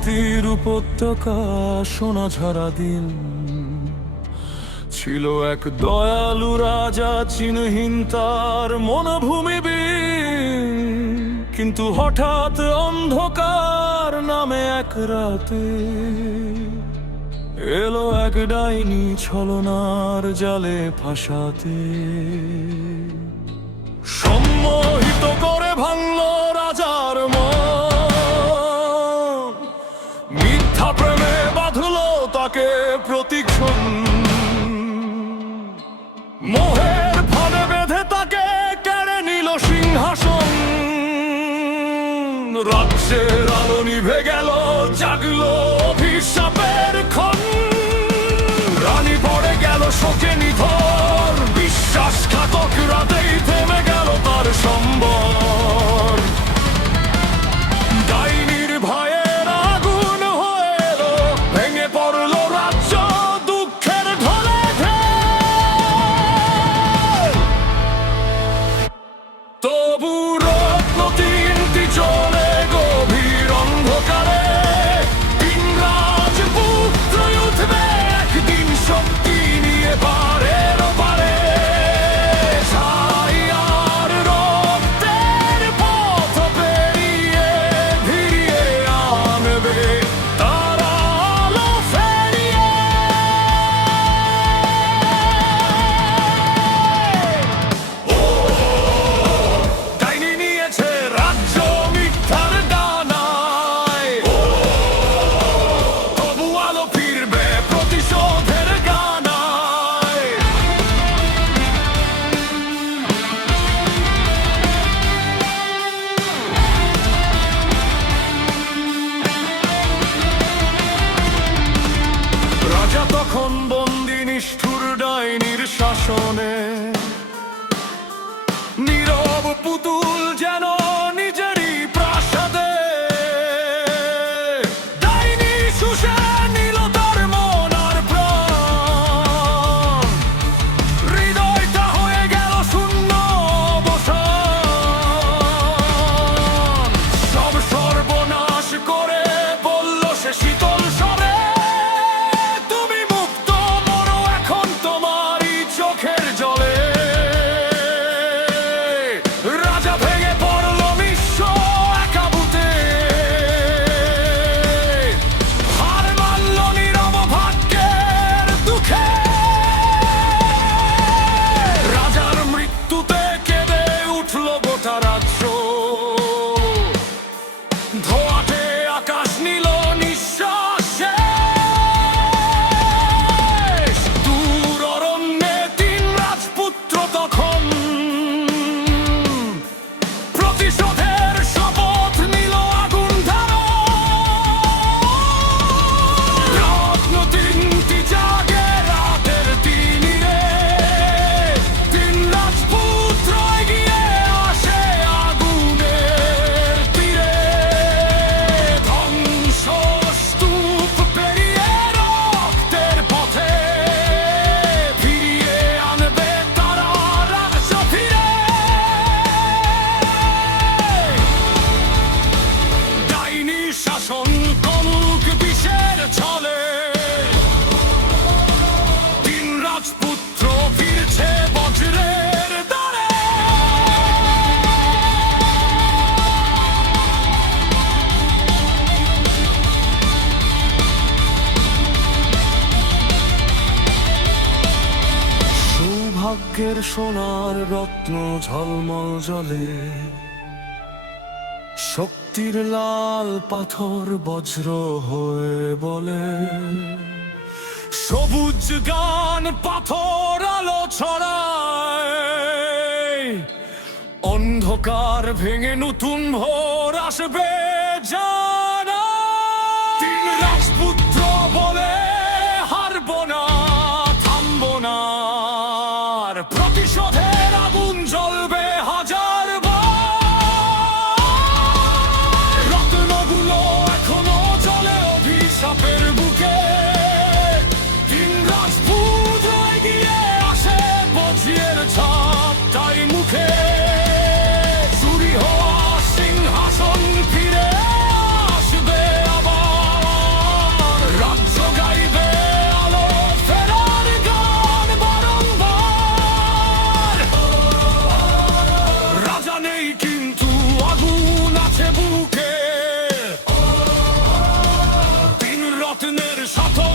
শান্তির উপত্যকা, সোনা ঝরা দিন। ছিল এক দয়ালু রাজা চিনহীন তার মনভূমি কিন্তু হঠাৎ অন্ধকার নামে এক রাতে এলো এক ডাইনি ছলনার জালে ফাঁসাতে। সম্মোহিত করে ভাঙল রাজার মন। তাকে প্রতিক্ষণ মোহের ফাঁদে বেঁধে তাকে কেড়ে নিল সিংহাসন। রাজ্যের আলো নিভে গেল, জাগলো অভিশাপের ক্ষণ। রানী পড়ে গেল শোকে নিথর বিশ্বাসঘাতক রাতেই দ্বারে। সৌভাগ্যের সোনার রত্ন ঝলমল জলে। শক্তির লাল পাথর বজ্র হয়ে বলে। সবুজ গান পাথর আলো ছড়ায়। অন্ধকার ভেঙে নতুন ভোর আসবে বলে প্রতিশোধে Partneri şato